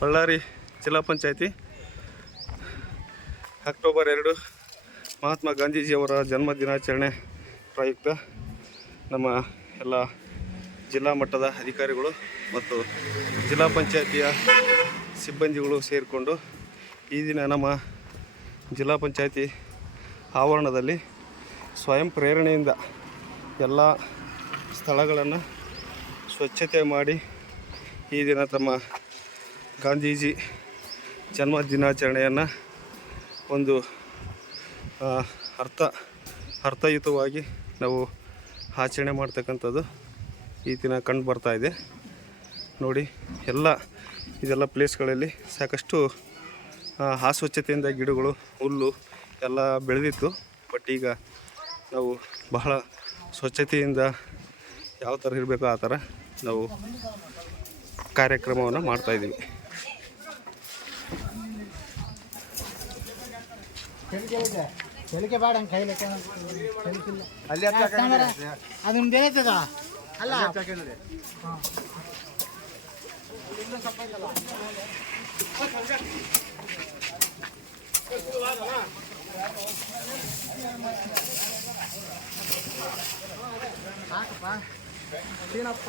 ಬಳ್ಳಾರಿ ಜಿಲ್ಲಾ ಪಂಚಾಯತಿ. ಅಕ್ಟೋಬರ್ ಎರಡು ಮಹಾತ್ಮ ಗಾಂಧೀಜಿಯವರ ಜನ್ಮ ದಿನಾಚರಣೆ ಪ್ರಯುಕ್ತ ನಮ್ಮ ಎಲ್ಲ ಜಿಲ್ಲಾ ಮಟ್ಟದ ಅಧಿಕಾರಿಗಳು ಮತ್ತು ಜಿಲ್ಲಾ ಪಂಚಾಯತಿಯ ಸಿಬ್ಬಂದಿಗಳು ಸೇರಿಕೊಂಡು ಈ ದಿನ ನಮ್ಮ ಜಿಲ್ಲಾ ಪಂಚಾಯತಿ ಆವರಣದಲ್ಲಿ ಸ್ವಯಂ ಪ್ರೇರಣೆಯಿಂದ ಎಲ್ಲ ಸ್ಥಳಗಳನ್ನು ಸ್ವಚ್ಛತೆ ಮಾಡಿ ಈ ದಿನ ತಮ್ಮ ಗಾಂಧೀಜಿ ಜನ್ಮ ದಿನಾಚರಣೆಯನ್ನು ಒಂದು ಅರ್ಥ, ಅರ್ಥಯುತವಾಗಿ ನಾವು ಆಚರಣೆ ಮಾಡ್ತಕ್ಕಂಥದ್ದು ಈ ದಿನ ಕಂಡು ಬರ್ತಾ ಇದೆ. ನೋಡಿ, ಎಲ್ಲ ಇದೆಲ್ಲ ಪ್ಲೇಸ್ಗಳಲ್ಲಿ ಸಾಕಷ್ಟು ಅಸ್ವಚ್ಛತೆಯಿಂದ ಗಿಡಗಳು, ಹುಲ್ಲು ಎಲ್ಲ ಬೆಳೆದಿತ್ತು. ಬಟ್ ಈಗ ನಾವು ಬಹಳ ಸ್ವಚ್ಛತೆಯಿಂದ ಯಾವ ಥರ ಇರಬೇಕೋ ಆ ಥರ ನಾವು ಕಾರ್ಯಕ್ರಮವನ್ನು ಮಾಡ್ತಾಯಿದ್ದೀವಿ ಬೆಳಿಗ್ಗೆ ಬೇಡ ಹಂಗೆ ಕೈಲಿ ಅಲ್ಲಿ ಅದನ್ನ ಬೇಯ್ತದ? ಅಲ್ಲ. ಸಾಕಪ್ಪ. ಸೀನಪ್ಪ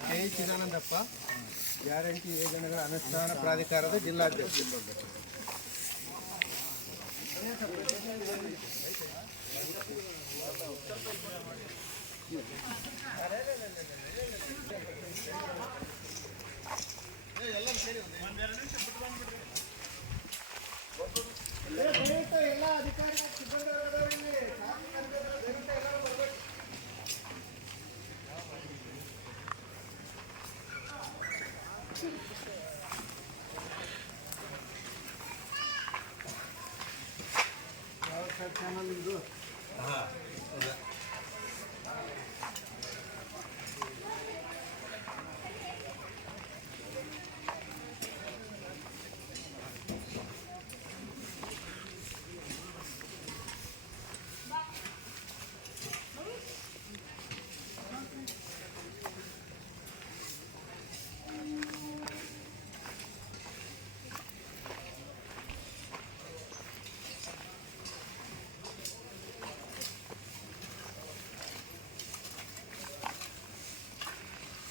ಜೈ ಚಿದಾನಂದಪ್ಪ ಗ್ಯಾರಂಟಿ ಯೋಜನೆಗಳ ಅನುಷ್ಠಾನ ಪ್ರಾಧಿಕಾರದ ಜಿಲ್ಲಾಧ್ಯಕ್ಷ ವೆಂಕಟೇಶ್ ಸರ್ ಎಲ್ಲ ಅಧಿಕಾರಿಗಳು ಸಿಬ್ಬಂದಿ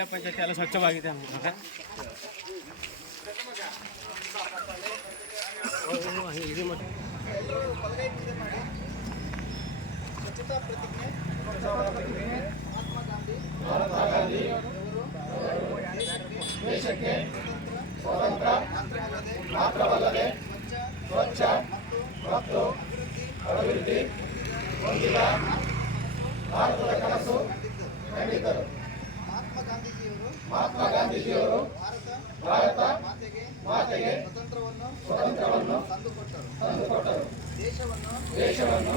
ಜಿಲ್ಲಾ ಪಂಚಾಯತಿ ಎಲ್ಲ ಸ್ವಚ್ಛವಾಗಿದೆ ಪ್ರತಿಜ್ಞೆ ದೇಶಕ್ಕೆ ಮಾತ್ರವಲ್ಲದೆ ಸ್ವಚ್ಛ ಮತ್ತು ಅಭಿವೃದ್ಧಿ ಹೊಂದಿದ ಭಾರತದ ಕನಸು ಕಂಡಿದ್ದರು ಗಾಂಧೀಜಿಯವರು ಮಹಾತ್ಮ ಗಾಂಧೀಜಿಯವರು ಭಾರತ ಭಾರತ ಮಾತೆಗೆ ಮಾತೆಗೆ ಸ್ವತಂತ್ರವನ್ನು ಸ್ವತಂತ್ರವನ್ನು ತಂದುಕೊಟ್ಟರು. ತಂದುಕೊಟ್ಟರು. ದೇಶವನ್ನು ದೇಶವನ್ನು